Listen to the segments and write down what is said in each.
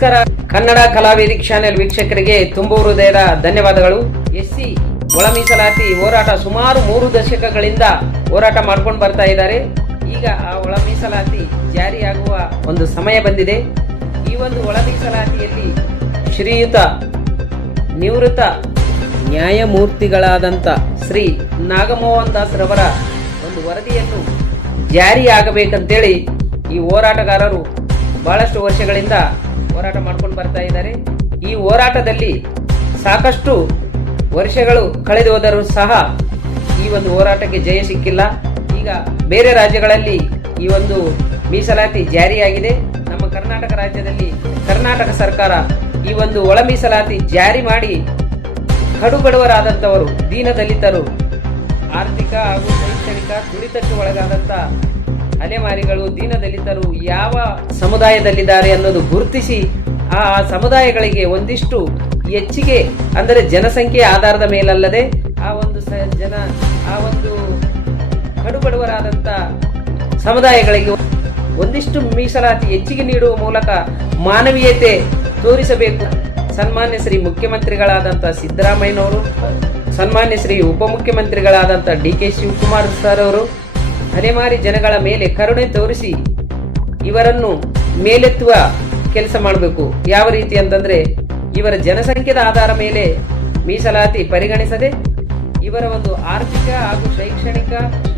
ನಮಸ್ಕಾರ. ಕನ್ನಡ ಕಲಾವೇದಿ ಚಾನೆಲ್ ವೀಕ್ಷಕರಿಗೆ ತುಂಬ ಹೃದಯದ ಧನ್ಯವಾದಗಳು. ಎಸ್ಸಿ ಒಳ ಮೀಸಲಾತಿ ಹೋರಾಟ ಸುಮಾರು 3 ದಶಕಗಳಿಂದ ಹೋರಾಟ ಮಾಡ್ಕೊಂಡು ಬರ್ತಾ ಇದ್ದಾರೆ. ಈಗ ಆ ಒಳ ಮೀಸಲಾತಿ ಜಾರಿಯಾಗುವ ಒಂದು ಸಮಯ ಬಂದಿದೆ. ಈ ಒಂದು ಒಳ ಮೀಸಲಾತಿಯಲ್ಲಿ ಶ್ರೀಯುತ ನಿವೃತ್ತ ನ್ಯಾಯಮೂರ್ತಿಗಳಾದಂಥ ಶ್ರೀ ನಾಗಮೋಹನ್ ದಾಸ್ ರವರ ಒಂದು ವರದಿಯನ್ನು ಜಾರಿಯಾಗಬೇಕಂತೇಳಿ ಈ ಹೋರಾಟಗಾರರು ಬಹಳಷ್ಟು ವರ್ಷಗಳಿಂದ ಹೋರಾಟ ಮಾಡ್ಕೊಂಡು ಬರ್ತಾ ಇದ್ದಾರೆ. ಈ ಹೋರಾಟದಲ್ಲಿ ಸಾಕಷ್ಟು ವರ್ಷಗಳು ಕಳೆದು ಹೋದರೂ ಸಹ ಈ ಒಂದು ಹೋರಾಟಕ್ಕೆ ಜಯ ಸಿಕ್ಕಿಲ್ಲ. ಈಗ ಬೇರೆ ರಾಜ್ಯಗಳಲ್ಲಿ ಈ ಒಂದು ಮೀಸಲಾತಿ ಜಾರಿಯಾಗಿದೆ. ನಮ್ಮ ಕರ್ನಾಟಕ ರಾಜ್ಯದಲ್ಲಿ ಕರ್ನಾಟಕ ಸರ್ಕಾರ ಈ ಒಂದು ಒಳ ಮೀಸಲಾತಿ ಜಾರಿ ಮಾಡಿ ಕಡುಬಡವರಾದಂಥವರು, ದೀನದಲಿತರು, ಆರ್ಥಿಕ ಹಾಗೂ ಶೈಕ್ಷಣಿಕ ತುಳಿತಕ್ಕೆ ಒಳಗಾದಂಥ ಅಲೆಮಾರಿಗಳು, ದೀನದಲಿತರು ಯಾವ ಸಮುದಾಯದಲ್ಲಿದ್ದಾರೆ ಅನ್ನೋದು ಗುರುತಿಸಿ ಆ ಸಮುದಾಯಗಳಿಗೆ ಒಂದಿಷ್ಟು ಹೆಚ್ಚಿಗೆ, ಅಂದರೆ ಜನಸಂಖ್ಯೆಯ ಆಧಾರದ ಮೇಲಲ್ಲದೆ ಆ ಒಂದು ಕಡುಬಡವರಾದಂಥ ಸಮುದಾಯಗಳಿಗೆ ಒಂದಿಷ್ಟು ಮೀಸಲಾತಿ ಹೆಚ್ಚಿಗೆ ನೀಡುವ ಮೂಲಕ ಮಾನವೀಯತೆ ತೋರಿಸಬೇಕು. ಸನ್ಮಾನ್ಯ ಶ್ರೀ ಮುಖ್ಯಮಂತ್ರಿಗಳಾದಂಥ ಸಿದ್ದರಾಮಯ್ಯನವರು, ಸನ್ಮಾನ್ಯ ಶ್ರೀ ಉಪಮುಖ್ಯಮಂತ್ರಿಗಳಾದಂಥ DK ಶಿವಕುಮಾರ್ ಸರ್ ಅವರು ಅಲೆಮಾರಿ ಜನಗಳ ಮೇಲೆ ಕರುಣೆ ತೋರಿಸಿ ಇವರನ್ನು ಮೇಲೆತ್ತುವ ಕೆಲಸ ಮಾಡಬೇಕು. ಯಾವ ರೀತಿ ಅಂತಂದ್ರೆ, ಇವರ ಜನಸಂಖ್ಯೆದ ಆಧಾರ ಮೇಲೆ ಮೀಸಲಾತಿ ಪರಿಗಣಿಸದೆ ಇವರ ಒಂದು ಆರ್ಥಿಕ ಹಾಗೂ ಶೈಕ್ಷಣಿಕ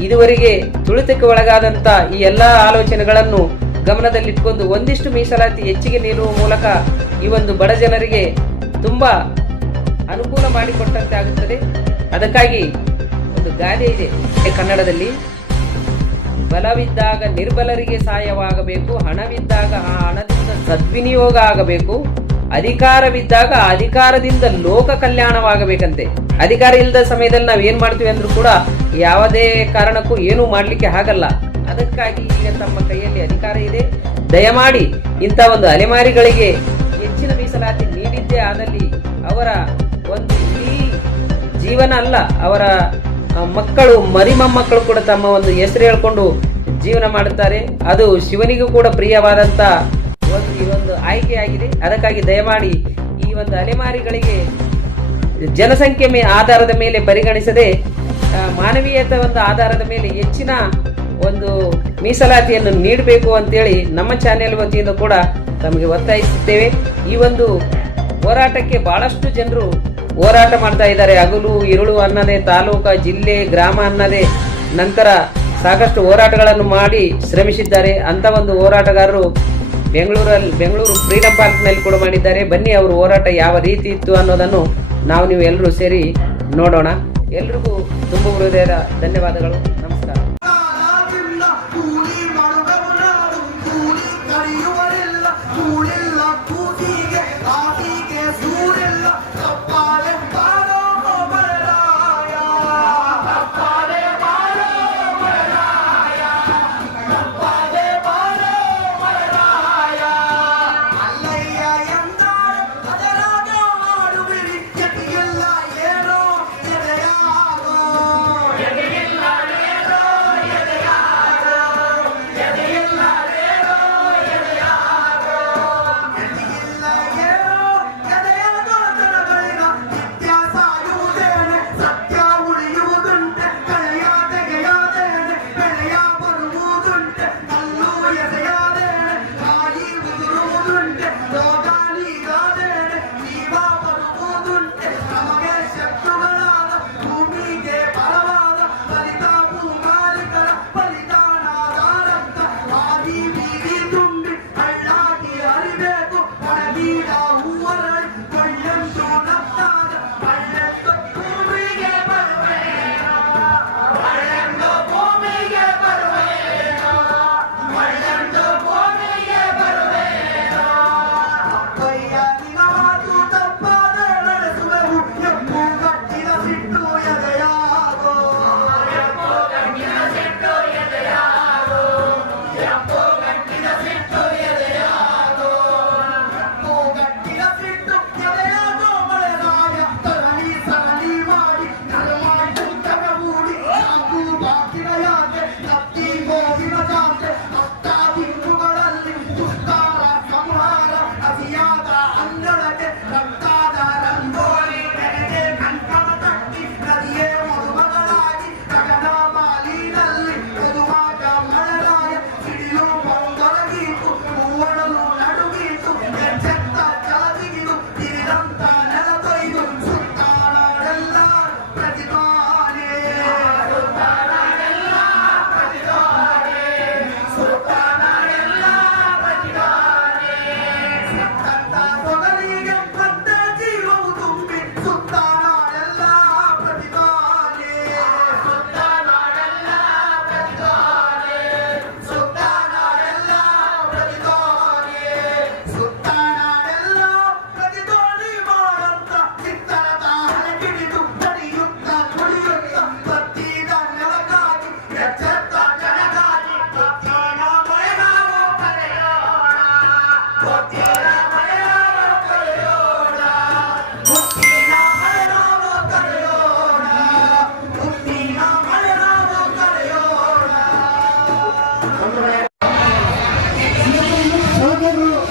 ಇದುವರೆಗೆ ತುಳಿತಕ್ಕೆ ಒಳಗಾದಂತ ಈ ಎಲ್ಲಾ ಆಲೋಚನೆಗಳನ್ನು ಗಮನದಲ್ಲಿಟ್ಕೊಂಡು ಒಂದಿಷ್ಟು ಮೀಸಲಾತಿ ಹೆಚ್ಚಿಗೆ ನೀಡುವ ಮೂಲಕ ಈ ಒಂದು ಬಡ ಜನರಿಗೆ ತುಂಬಾ ಅನುಕೂಲ ಮಾಡಿಕೊಟ್ಟಂತೆ ಆಗುತ್ತದೆ. ಅದಕ್ಕಾಗಿ ಒಂದು ಗಾದೆ ಇದೆ ಕನ್ನಡದಲ್ಲಿ, ಬಲವಿದ್ದಾಗ ನಿರ್ಬಲರಿಗೆ ಸಹಾಯವಾಗಬೇಕು, ಹಣವಿದ್ದಾಗ ಆ ಹಣದಿಂದ ಸದ್ವಿನಿಯೋಗ ಆಗಬೇಕು, ಅಧಿಕಾರವಿದ್ದಾಗ ಅಧಿಕಾರದಿಂದ ಲೋಕ ಕಲ್ಯಾಣವಾಗಬೇಕಂತೆ. ಅಧಿಕಾರ ಇಲ್ಲದ ಸಮಯದಲ್ಲಿ ನಾವು ಏನ್ ಮಾಡ್ತೀವಿ ಅಂದ್ರೂ ಕೂಡ ಯಾವುದೇ ಕಾರಣಕ್ಕೂ ಏನೂ ಮಾಡ್ಲಿಕ್ಕೆ ಆಗಲ್ಲ. ಅದಕ್ಕಾಗಿ ಈಗ ತಮ್ಮ ಕೈಯಲ್ಲಿ ಅಧಿಕಾರ ಇದೆ, ದಯಮಾಡಿ ಇಂಥ ಒಂದು ಅಲೆಮಾರಿಗಳಿಗೆ ಹೆಚ್ಚಿನ ಮೀಸಲಾತಿ ನೀಡಿದ್ದೇ ಆದಲ್ಲಿ ಅವರ ಒಂದು ಇಡೀ ಜೀವನ ಅಲ್ಲ, ಅವರ ಮಕ್ಕಳು ಮರಿ ಮೊಮ್ಮಕ್ಕಳು ಕೂಡ ತಮ್ಮ ಒಂದು ಹೆಸರು ಹೇಳ್ಕೊಂಡು ಜೀವನ ಮಾಡುತ್ತಾರೆ. ಅದು ಶಿವನಿಗೂ ಕೂಡ ಪ್ರಿಯವಾದಂತ ಒಂದು ಆಯ್ಕೆಯಾಗಿದೆ. ಅದಕ್ಕಾಗಿ ದಯಮಾಡಿ ಈ ಒಂದು ಅಲೆಮಾರಿಗಳಿಗೆ ಜನಸಂಖ್ಯೆ ಆಧಾರದ ಮೇಲೆ ಪರಿಗಣಿಸದೆ ಮಾನವೀಯತೆ ಒಂದು ಆಧಾರದ ಮೇಲೆ ಹೆಚ್ಚಿನ ಒಂದು ಮೀಸಲಾತಿಯನ್ನು ನೀಡಬೇಕು ಅಂತೇಳಿ ನಮ್ಮ ಚಾನೆಲ್ ವತಿಯಿಂದ ಕೂಡ ತಮಗೆ ಒತ್ತಾಯಿಸುತ್ತೇವೆ. ಈ ಒಂದು ಹೋರಾಟಕ್ಕೆ ಬಹಳಷ್ಟು ಜನರು ಹೋರಾಟ ಮಾಡ್ತಾ ಇದ್ದಾರೆ. ಹಗಲು ಇರುಳು ಅನ್ನದೇ, ತಾಲೂಕು, ಜಿಲ್ಲೆ, ಗ್ರಾಮ ಅನ್ನದೇ ನಂತರ ಸಾಕಷ್ಟು ಹೋರಾಟಗಳನ್ನು ಮಾಡಿ ಶ್ರಮಿಸಿದ್ದಾರೆ. ಅಂತ ಒಂದು ಹೋರಾಟಗಾರರು ಬೆಂಗಳೂರು ಫ್ರೀಡಂ ಪಾರ್ಕ್ನಲ್ಲಿ ಕೂಡ ಮಾಡಿದ್ದಾರೆ. ಬನ್ನಿ ಅವರು ಹೋರಾಟ ಯಾವ ರೀತಿ ಇತ್ತು ಅನ್ನೋದನ್ನು ನೀವು ಎಲ್ಲರೂ ಸೇರಿ ನೋಡೋಣ. ಎಲ್ರಿಗೂ ತುಂಬ ಹೃದಯದ ಧನ್ಯವಾದಗಳು. ನಮಸ್ಕಾರ.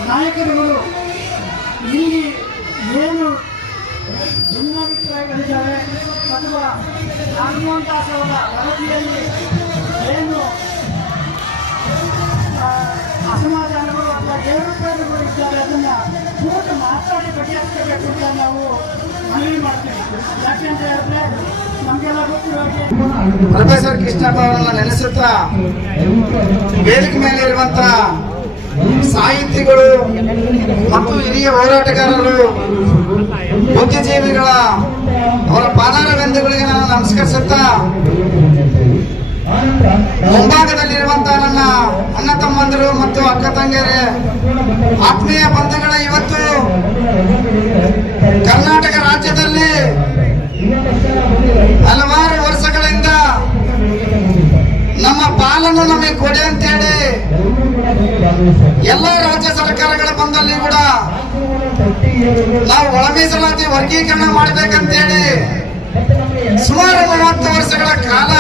ನಾಯಕರುಗಳು ಇಲ್ಲಿ ಏನು ಭಿನ್ನಾಭಿಪ್ರಾಯಗಳಿದ್ದಾವೆ ಅಥವಾ ಹನುಮಂತಾಸ್ ಅವರ ವರದಿಯಲ್ಲಿ ಏನು ಅಸಮಾಧಾನಗಳು ಅಥವಾ ಏರುಪೇರುಗಳು ಇದ್ದಾರೆ ಅದನ್ನು ಕೂತು ಮಾತಾಡಿ ಬಗೆಹರಿಸಬೇಕು ಅಂತ ನಾವು ಮನವಿ ಮಾಡ್ತೀವಿ. ಯಾಕೆಂತ ಹೇಳಿದ್ರೆ ನಮಗೆಲ್ಲ ಗೊತ್ತಿರೋಗೆ ಪ್ರೊಫೆಸರ್ ಕೃಷ್ಣಪ್ಪ ಅವರನ್ನ ನೆನೆಸುತ್ತಾ ವೇದಿಕೆ ಮೇಲೆ ಇರುವಂತಹ ಸಾಹಿತಿಗಳು ಮತ್ತು ಹಿರಿಯ ಹೋರಾಟಗಾರರು, ಬುದ್ಧಿಜೀವಿಗಳ ಅವರ ಪಾದಾರವೆಂದುಗಳಿಗೆ ನಾನು ನಮಸ್ಕರಿಸುತ್ತಾ ಮುಂಭಾಗದಲ್ಲಿರುವಂತಹ ನನ್ನ ಅಣ್ಣ ತಮ್ಮಂದಿರು ಮತ್ತು ಅಕ್ಕ ತಂಗಿಯರೇ, ಆತ್ಮೀಯ ಬಂಧುಗಳ, ಇವತ್ತು ಕರ್ನಾಟಕ ರಾಜ್ಯದಲ್ಲಿ ಹಲವಾರು ವರ್ಷಗಳಿಂದ ನಮ್ಮ ಪಾಲನ್ನು ನಮಗೆ ಕೊಡಿ ಅಂತೇಳಿ ಎಲ್ಲ ರಾಜ್ಯ ಸರ್ಕಾರಗಳ ಬಂದಲ್ಲಿ ಕೂಡ ನಾವು ಒಳ ಮೀಸಲಾತಿ ವರ್ಗೀಕರಣ ಮಾಡಬೇಕಂತೇಳಿ ಸುಮಾರು 30 ವರ್ಷಗಳ ಕಾಲ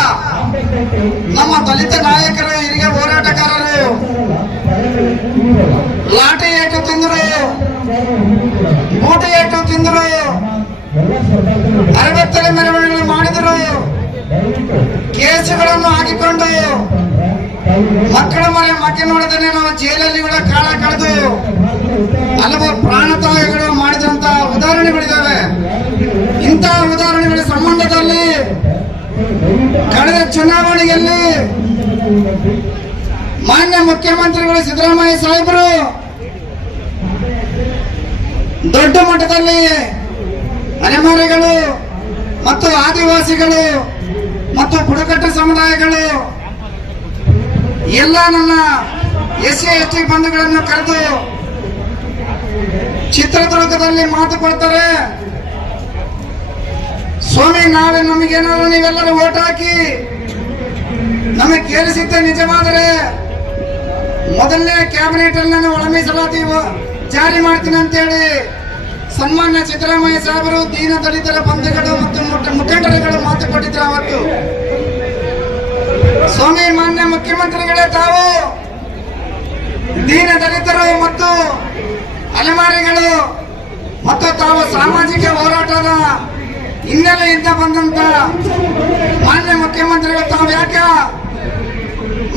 ನಮ್ಮ ದಲಿತ ನಾಯಕರು, ಹಿರಿಯ ಹೋರಾಟಗಾರರು ಲಾಠಿ ಏಟು ತಿಂದರು, ಬೂಟಿ ಏಟು ತಿಂದರು, ಅರವತ್ತನೇ ಮೆರವಣಿಗೆ ಮಾಡಿದರು, ಕೇಸುಗಳನ್ನು ಹಾಕಿಕೊಂಡು ಮಕ್ಕಳ ಮಕ್ಕಳು ನೋಡಿದ್ರೆ ನಾವು ಜೈಲಲ್ಲಿ ಕೂಡ ಕಾಲ ಕಳೆದು ಹಲವು ಪ್ರಾಣತ್ಯಾಗಗಳು ಮಾಡಿದಂತ ಉದಾಹರಣೆಗಳಿದ್ದಾವೆ. ಇಂತಹ ಉದಾಹರಣೆಗಳ ಸಂಬಂಧದಲ್ಲಿ ಕಳೆದ ಚುನಾವಣೆಯಲ್ಲಿ ಮಾನ್ಯ ಮುಖ್ಯಮಂತ್ರಿಗಳು ಸಿದ್ದರಾಮಯ್ಯ ಸಾಹೇಬರು ದೊಡ್ಡ ಮಟ್ಟದಲ್ಲಿ ಅಲೆಮಾರಿಗಳು ಮತ್ತು ಆದಿವಾಸಿಗಳು ಮತ್ತು ಬುಡಕಟ್ಟು ಸಮುದಾಯಗಳು ಎಲ್ಲ ನನ್ನ SC ST ಬಂಧುಗಳನ್ನು ಕರೆದು ಚಿತ್ರದುರ್ಗದಲ್ಲಿ ಮಾತು ಕೊಡ್ತಾರೆ. ಸ್ವಾಮಿ, ನಾಳೆ ನಮಗೇನಾದ್ರು ನೀವೆಲ್ಲರೂ ಓಟ್ ಹಾಕಿ ನಮಗೆ ಕೇಳಿಸಿದ್ದೆ ನಿಜವಾದರೆ ಮೊದಲನೇ ಕ್ಯಾಬಿನೆಟ್ ಅಲ್ಲಿ ನಾನು ಒಳ ಮೀಸಲಾತಿ ಜಾರಿ ಮಾಡ್ತೀನಿ ಅಂತೇಳಿ ಸನ್ಮಾನ್ಯ ಸಿದ್ದರಾಮಯ್ಯ ಸಾಹೇಬರು ದೀನ ದಲಿತರ ಬಂಧುಗಳು ಮತ್ತು ಮುಖಂಡರುಗಳು ಮಾತು ಕೊಟ್ಟಿದ್ರು. ಅವತ್ತು ಸ್ವಾಮಿ, ಮಾನ್ಯ ಮುಖ್ಯಮಂತ್ರಿಗಳೇ, ತಾವು ದೀನ ದಲಿತರು ಮತ್ತು ಅಲೆಮಾರಿಗಳು ಮತ್ತು ತಾವು ಸಾಮಾಜಿಕ ಹೋರಾಟದ ಹಿನ್ನೆಲೆಯಿಂದ ಬಂದಂತ ಮಾನ್ಯ ಮುಖ್ಯಮಂತ್ರಿಗಳು ತಾವು ಯಾಕೆ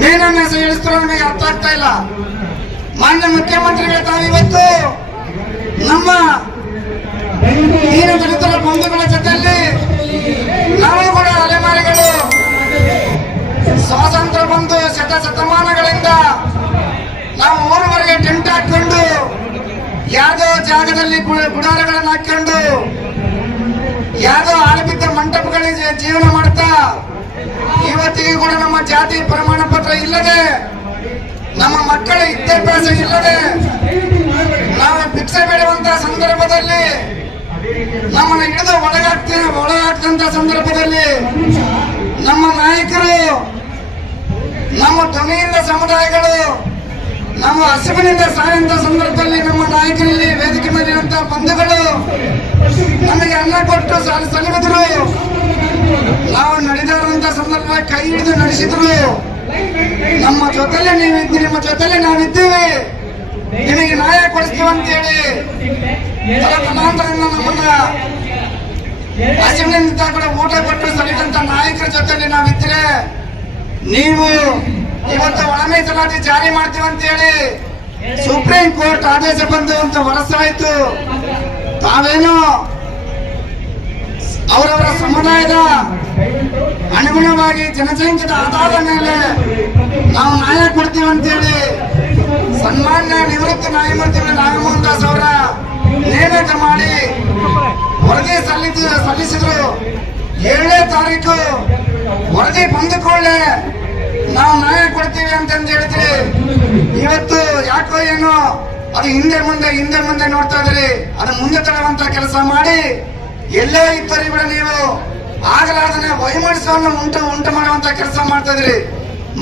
ಮೇಲನ್ನ ಹೇಳಿಸ್ತಾರೋ ನಮಗೆ ಅರ್ಥ ಆಗ್ತಾ ಇಲ್ಲ. ಮಾನ್ಯ ಮುಖ್ಯಮಂತ್ರಿಗಳು ತಾವು ಇವತ್ತು ನಮ್ಮ ದೀನ ದಲಿತರ ಬಂಧುಗಳ ಜೊತೆಯಲ್ಲಿ ನಾವು ಕೂಡ ಅಲೆಮಾರಿಗಳು ಸ್ವಾತಂತ್ರ್ಯ ಬಂದು ಶತಮಾನಗಳಿಂದ ನಾವು ಊರವರೆಗೆ ಟೆಂಟ್ ಹಾಕೊಂಡು ಯಾವುದೋ ಜಾಗದಲ್ಲಿ ಗುಡಾರಗಳನ್ನು ಹಾಕೊಂಡು ಯಾವುದೋ ಆಳಬಿದ್ದ ಮಂಟಪಗಳಲ್ಲಿ ಜೀವನ ಮಾಡ್ತಾ ಇವತ್ತಿಗೂ ಕೂಡ ನಮ್ಮ ಜಾತಿ ಪ್ರಮಾಣ ಪತ್ರ ಇಲ್ಲದೆ, ನಮ್ಮ ಮಕ್ಕಳ ವಿದ್ಯಾಭ್ಯಾಸ ಇಲ್ಲದೆ ನಾವು ಭಿಕ್ಷೆ ಬೇಡುವಂತಹ ಸಂದರ್ಭದಲ್ಲಿ ನಮ್ಮನ್ನು ಹಿಡಿದು ಒಳಗಾಗ್ತಂತ ಸಂದರ್ಭದಲ್ಲಿ ನಮ್ಮ ನಾಯಕರು, ನಮ್ಮ ಧ್ವನಿಯಿಂದ ಸಮುದಾಯಗಳು, ನಮ್ಮ ಹಸಿವಿನಿಂದ ಸಾಯುವಂತ ಸಂದರ್ಭದಲ್ಲಿ ನಮ್ಮ ನಾಯಕರಲ್ಲಿ ವೇದಿಕೆ ಮೇಲಿರುವಂತಹ ಬಂಧುಗಳು ನಮಗೆ ಅನ್ನ ಕೊಟ್ಟು ಸಲುಹಿದ್ರು. ನಾವು ನಡೆದಿರುವಂತ ಸಂದರ್ಭ ಕೈ ಹಿಡಿದು ನಡೆಸಿದ್ರು. ನಮ್ಮ ಜೊತೆಲೆ ನೀವಿದ್ದೀರಿ, ನಿಮ್ಮ ಜೊತೆಲೆ ನಾವಿದ್ದೀವಿ, ನಿಮಗೆ ನ್ಯಾಯ ಕೊಡಿಸ್ತೀವಿ ಅಂತೇಳಿ ತಲಾಂತರದಿಂದ ನಮ್ಮನ್ನ ಹಸಿವಿನಿಂದ ಕೂಡ ಊಟ ಕೊಟ್ಟು ಸಲಿದಂತ ನಾಯಕರ ಜೊತೆಲಿ ನಾವಿದ್ರೆ ನೀವು ಇವತ್ತು ಒಳ ಮೀಸಲಾತಿ ಜಾರಿ ಮಾಡ್ತೀವಿ ಅಂತೇಳಿ ಸುಪ್ರೀಂ ಕೋರ್ಟ್ ಆದೇಶ ಬಂದು ಅಂತ ಹೊರಸಾಯ್ತು. ತಾವೇನು ಅವರವರ ಸಮುದಾಯದ ಅನುಗುಣವಾಗಿ ಜನಸಂಖ್ಯೆದ ಆಧಾರದ ಮೇಲೆ ನಾವು ನ್ಯಾಯ ಕೊಡ್ತೀವಿ ಅಂತೇಳಿ ಸನ್ಮಾನ್ಯ ನಿವೃತ್ತ ನ್ಯಾಯಮೂರ್ತಿಗಳು ನಾಗಮೋಹನ್ ದಾಸ್ ಅವರ ನೇಮಕ ಮಾಡಿ ವರದಿ ಸಲ್ಲಿಸಿದ್ರು. 7ನೇ ತಾರೀಕು ವರದಿ ಬಂದ ಕೂಡಲೇ ನಾವು ನ್ಯಾಯ ಕೊಡ್ತೀವಿ ಅಂತಂದು ಹೇಳಿದ್ರಿ. ಇವತ್ತು ಯಾಕೋ ಏನೋ ಅದು ಹಿಂದೆ ಮುಂದೆ ನೋಡ್ತಾ ಇದ್ರಿ. ಅದು ಮುಂದೆ ತರುವಂತ ಕೆಲಸ ಮಾಡಿ ಎಲ್ಲೇ ಇದ್ದರೂ ಕೂಡ ನೀವು ಆಗಲಾರ್ದನೆ ವೈಮನಸ್ಸನ್ನು ಉಂಟು ಮಾಡುವಂತ ಕೆಲಸ ಮಾಡ್ತಾ ಇದ್ರಿ.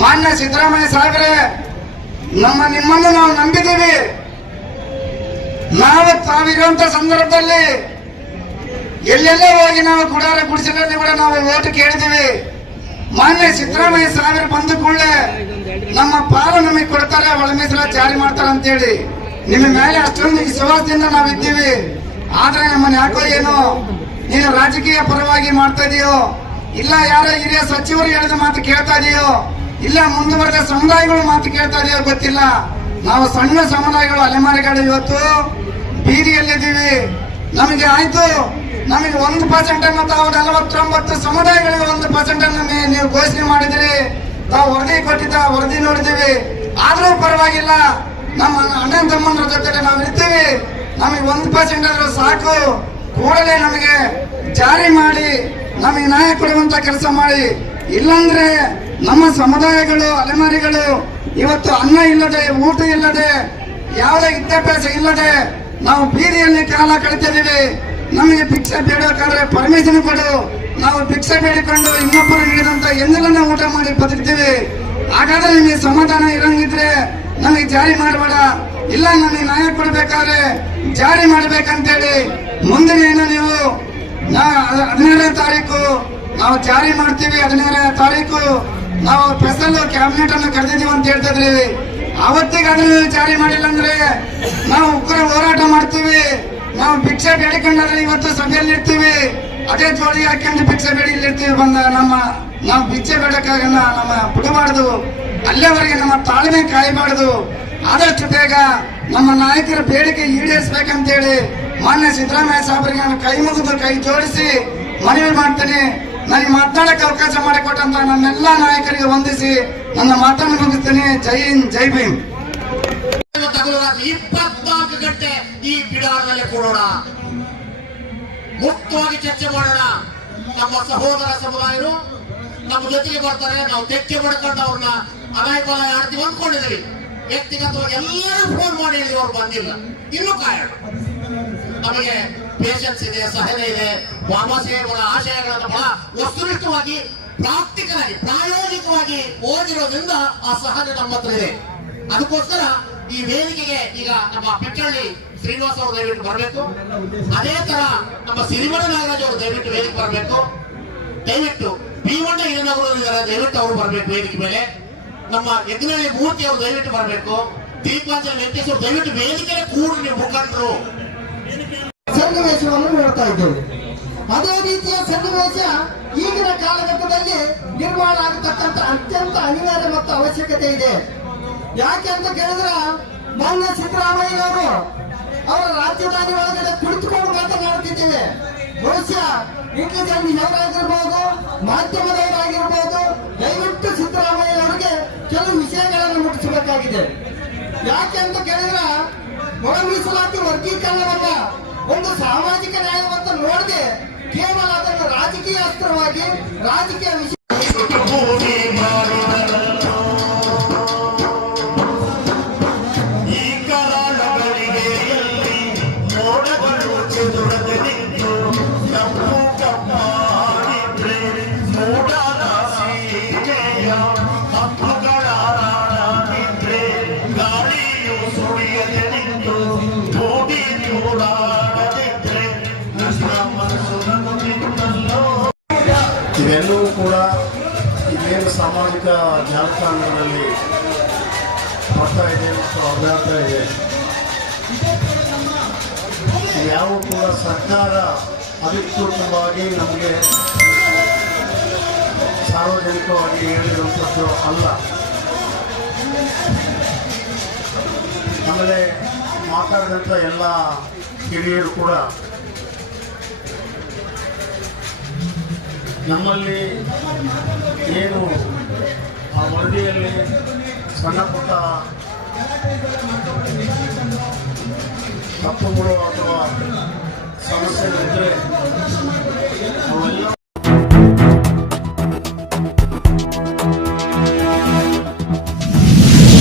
ಮಾನ್ಯ ಸಿದ್ದರಾಮಯ್ಯ ಸಾಹೇಬ್ರೆ, ನಿಮ್ಮನ್ನು ನಾವು ನಂಬಿದ್ದೀವಿ. ನಾವು ತಾವಿರುವಂತ ಸಂದರ್ಭದಲ್ಲಿ ಎಲ್ಲೆಲ್ಲೇ ಹೋಗಿ ನಾವು ಗುಡಾರ ಗುಡಿಸಲಲ್ಲಿ ಕೂಡ ನಾವು ಓಟು ಕೇಳಿದ್ದೀವಿ. ಮಾನ್ಯ ಸಿದ್ದರಾಮಯ್ಯ ಸಾಹೇಬರು ಬಂದ ಕೂಡಲೇ ನಮ್ಮ ಪಾಲು ನಮಗೆ ಕೊಡ್ತಾರೆ, ಒಳ ಮೀಸಲಾತಿ ಜಾರಿ ಮಾಡ್ತಾರೆ ಅಂತೇಳಿ ನಿಮ್ಮ ಮೇಲೆ ಅಷ್ಟೊಂದು ವಿಶ್ವಾಸದಿಂದ ನಾವಿದ್ದೀವಿ. ಆದ್ರೆ ನಮ್ಮನ್ನ ಯಾಕೋ ಏನೋ ನೀನು ರಾಜಕೀಯ ಪರವಾಗಿ ಮಾಡ್ತಾ ಇದೆಯೋ, ಇಲ್ಲ ಯಾರೋ ಹಿರಿಯ ಸಚಿವರು ಹೇಳಿದ ಮಾತು ಕೇಳ್ತಾ ಇದೆಯೋ, ಇಲ್ಲ ಮುಂದುವರೆದ ಸಮುದಾಯಗಳು ಮಾತು ಕೇಳ್ತಾ ಇದೆಯೋ ಗೊತ್ತಿಲ್ಲ. ನಾವು ಸಣ್ಣ ಸಮುದಾಯಗಳು ಅಲೆಮಾರಿಗಳು ಇವತ್ತು ಬೀದಿಯಲ್ಲಿದ್ದೀವಿ. ನಮಗೆ ಆಯ್ತು, ನಮಗೆ 1% ಅನ್ನು ತಾವು 49 ಸಮುದಾಯಗಳಿಗೆ 1% ಅನ್ನು ನೀವು ಘೋಷಣೆ ಮಾಡಿದಿರಿ. ತಾವು ವರದಿ ಕೊಟ್ಟಿದ್ದ ವರದಿ ನೋಡಿದ್ದೀವಿ. ಆದ್ರೂ ಪರವಾಗಿಲ್ಲ, ನಮ್ಮ ಅಣ್ಣ ತಮ್ಮಂದ್ರ ಜೊತೆ ನಾವು ಇರ್ತೀವಿ. ನಮಗೆ 1% ಆದ್ರೂ ಸಾಕು, ಕೂಡಲೇ ನಮಗೆ ಜಾರಿ ಮಾಡಿ ನಮಗೆ ನ್ಯಾಯ ಕೊಡುವಂತ ಕೆಲಸ ಮಾಡಿ. ಇಲ್ಲಾಂದ್ರೆ ನಮ್ಮ ಸಮುದಾಯಗಳು ಅಲೆಮಾರಿಗಳು ಇವತ್ತು ಅನ್ನ ಇಲ್ಲದೆ, ಊಟ ಇಲ್ಲದೆ, ಯಾವುದೇ ವಿದ್ಯಾಭ್ಯಾಸ ಇಲ್ಲದೆ ನಾವು ಬೀದಿಯಲ್ಲಿ ಕಾಲ ಕಳಿತಿದ್ದೀವಿ. ನಮಗೆ ಭಿಕ್ಷೆ ಬೇಡಬೇಕಾದ್ರೆ ಪರ್ಮಿಷನ್ ಕೊಡು, ನಾವು ಭಿಕ್ಷೆ ಬೇಡಿಕೊಂಡು ಇನ್ನೊಬ್ಬರು ನೀಡಿದಂತ ಎಂದೆಲ್ಲ ಊಟ ಮಾಡಿ ಬದುಕ್ತೀವಿ. ಹಾಗಾದ್ರೆ ನಿಮಗೆ ಸಮಾಧಾನ ಇರಂಗಿದ್ರೆ ನಮಗೆ ಜಾರಿ ಮಾಡಬೇಡ, ಇಲ್ಲ ನಮಗೆ ನ್ಯಾಯ ಕೊಡ್ಬೇಕಾದ್ರೆ ಜಾರಿ ಮಾಡ್ಬೇಕಂತೇಳಿ ಮುಂದಿನ ಏನು ನೀವು 17ನೇ ತಾರೀಕು ನಾವು ಜಾರಿ ಮಾಡ್ತೀವಿ. 17ನೇ ತಾರೀಕು ನಾವು ಸ್ಪೆಷಲ್ ಕ್ಯಾಬಿನೆಟ್ ಅನ್ನು ಕರೆದಿದ್ದೀವಿ ಅಂತ ಹೇಳ್ತಾ ಇದ್ರಿ. ಅವತ್ತಿಗಾದ್ರೂ ಜಾರಿ ಮಾಡಿಲ್ಲ ಅಂದ್ರೆ ನಾವು ಉಗ್ರ ಹೋರಾಟ ಮಾಡ್ತೀವಿ. ನಾವು ಭಿಕ್ಷೆ ಬೇಡಿಕೊಂಡ್ರೆ ಇವತ್ತು ಸಭೆಯಲ್ಲಿ ಇರ್ತೀವಿ, ಅದೇ ಜೋಡಿ ಹಾಕೊಂಡು ಭಿಕ್ಷೆ ಬೇಡಿ ಇಲ್ಲಿರ್ತೀವಿ. ನಾವು ಭಿಕ್ಷೆ ಬೇಡಕ್ಕಾಗಲ್ಲ, ನಮ್ಮ ಬಿಡಬಾರ್ದು, ಅಲ್ಲೇವರೆಗೆ ನಮ್ಮ ತಾಳ್ಮೆ ಕಾಯಬಾರ್ದು. ಆದಷ್ಟು ಬೇಗ ನಮ್ಮ ನಾಯಕರ ಬೇಡಿಕೆ ಈಡೇರಿಸಬೇಕಂತೇಳಿ ಮಾನ್ಯ ಸಿದ್ದರಾಮಯ್ಯ ಸಾಹೇಬರಿಗೆ ನಾನು ಕೈ ಮುಗಿದು ಕೈ ಜೋಡಿಸಿ ಮನವಿ ಮಾಡ್ತೇನೆ. ನನಗೆ ಮಾತನಾಡಕ್ಕೆ ಅವಕಾಶ ಮಾಡಿಕೊಟ್ಟಂತ ನನ್ನೆಲ್ಲ ನಾಯಕರಿಗೆ ವಂದಿಸಿ ನನ್ನ ಮಾತನ್ನು ಮುಗಿಸ್ತೇನೆ. ಜೈ ಹಿಂದ್, ಜೈ ಭೀಮ್. 24 ಗಂಟೆ ಈ ಬಿಡಾರದಲ್ಲಿ ಕೊಡೋಣ, ಮುಕ್ತವಾಗಿ ಚರ್ಚೆ ಮಾಡೋಣ. ನಮ್ಮ ಸಹೋದರ ಸಮುದಾಯರು ನಮ್ಮ ಜೊತೆಗೆ ಬರ್ತಾರೆ, ನಾವು ತೆಕ್ಕೆ ಮಾಡ್ಕೊಂಡು ಅವ್ರನ್ನ ಅನಾಯಕಲ ಆಡ್ತೀವಿ ಅಂದ್ಕೊಂಡಿದ್ದೀವಿ. ವ್ಯಕ್ತಿಗತವಾಗಿ ಎಲ್ಲರೂ ಫೋನ್ ಮಾಡಿ ಹೇಳಿದ್ವಿ, ಅವ್ರು ಬಂದಿಲ್ಲ. ಇನ್ನೂ ಕಾಯೋಣ. ನಮಗೆ ಪೇಷನ್ಸ್ ಇದೆ, ಸಹನೆ ಇದೆ. ಬಾಬಾ ಸಾಹೇಬರ ಆಶಯಗಳನ್ನು ಬಹಳ ವಸ್ತುನಿಷ್ಠವಾಗಿ ಪ್ರಾಕ್ಟಿಕಲ್ ಆಗಿ ಪ್ರಾಯೋಗಿಕವಾಗಿ ಓದಿರೋದ್ರಿಂದ ಆ ಸಹನೆ ನಮ್ಮ ಹತ್ರ ಇದೆ. ಅದಕ್ಕೋಸ್ಕರ ಈ ವೇದಿಕೆಗೆ ಈಗ ನಮ್ಮ ಪಿಚ್ಚಳ್ಳಿ ಶ್ರೀನಿವಾಸ್ ಅವರು ದಯವಿಟ್ಟು ಬರಬೇಕು. ಅದೇ ತರ ನಮ್ಮ ಸಿರಿಮನೆ ನಾಗರಾಜ್ ಅವರು ದಯವಿಟ್ಟು ವೇದಿಕೆ ಬರಬೇಕು. ದಯವಿಟ್ಟು ಭೀಮಣ್ಣ ಹಿರೇನಗರವರು ದಯವಿಟ್ಟು ಅವರು ಬರಬೇಕು ವೇದಿಕೆ ಮೇಲೆ. ನಮ್ಮ ಯಜ್ಞಳ್ಳಿ ಮೂರ್ತಿ ಅವರು ದಯವಿಟ್ಟು ಬರಬೇಕು. ದೀಪಾಂಚಲ ವೆಂಕಟೇಶ್ ಅವರು ದಯವಿಟ್ಟು ವೇದಿಕೆ ಕೂಡ ನೀವು ಮುಖಂಡರು. ಸನ್ನಿವೇಶವನ್ನು ನೋಡ್ತಾ ಇದ್ದೇವೆ. ಅದೇ ರೀತಿಯ ಸನ್ನಿವೇಶ ಈಗಿನ ಕಾಲಘಟ್ಟದಲ್ಲಿ ನಿರ್ಮಾಣ ಆಗತಕ್ಕಂತ ಅತ್ಯಂತ ಅನಿವಾರ್ಯ ಮತ್ತು ಅವಶ್ಯಕತೆ ಇದೆ. ಯಾಕೆ ಅಂತ ಕೇಳಿದ್ರೆ ಮಾನ್ಯ ಸಿದ್ದರಾಮಯ್ಯ ಅವರು ಅವರ ರಾಜಧಾನಿ ಒಳಗಡೆ ಕುಳಿತುಕೊಂಡು ಮಾತನಾಡುತ್ತಿದ್ದೇವೆ. ಬಹುಶಃ ಇಂಟೆಲಿಜೆನ್ಸ್ ಅವರಾಗಿರ್ಬೋದು, ಮಾಧ್ಯಮದವರಾಗಿರ್ಬೋದು, ದಯವಿಟ್ಟು ಸಿದ್ದರಾಮಯ್ಯ ಅವರಿಗೆ ಕೆಲವು ವಿಷಯಗಳನ್ನು ಮುಟ್ಟಿಸಬೇಕಾಗಿದೆ. ಯಾಕೆ ಅಂತ ಕೇಳಿದ್ರೆ ಒಳ ಮೀಸಲಾತಿ ವರ್ಗೀಕರಣವನ್ನ ಒಂದು ಸಾಮಾಜಿಕ ನ್ಯಾಯವಂತ ನೋಡದೆ ಕೇವಲ ಅದನ್ನು ರಾಜಕೀಯ ಅಸ್ತ್ರವಾಗಿ ರಾಜಕೀಯ ವಿಷಯ ಇವೆಲ್ಲವೂ ಕೂಡ ಇದೇನು ಸಾಮಾಜಿಕ ಜಾಲತಾಣಗಳಲ್ಲಿ ಬರ್ತಾ ಇದೆ ಮತ್ತು ಹರಡ್ತಾ ಇದೆ. ಯಾವ ಕೂಡ ಸರ್ಕಾರ ಅಧಿಕೃತವಾಗಿ ನಮಗೆ ಸಾರ್ವಜನಿಕವಾಗಿ ಹೇಳಿರುವಂಥದ್ದು ಅಲ್ಲ. ಆಮೇಲೆ ಮಾತಾಡಿದಂಥ ಎಲ್ಲ ಹಿರಿಯರು ಕೂಡ ನಮ್ಮಲ್ಲಿ ಏನು ಆ ವರದಿಯಲ್ಲಿ ಸಣ್ಣ ಪುಟ್ಟ ತಪ್ಪುಗಳು ಅಥವಾ ಸಮಸ್ಯೆಗಳಿದ್ದರೆ ಅವೆಲ್ಲ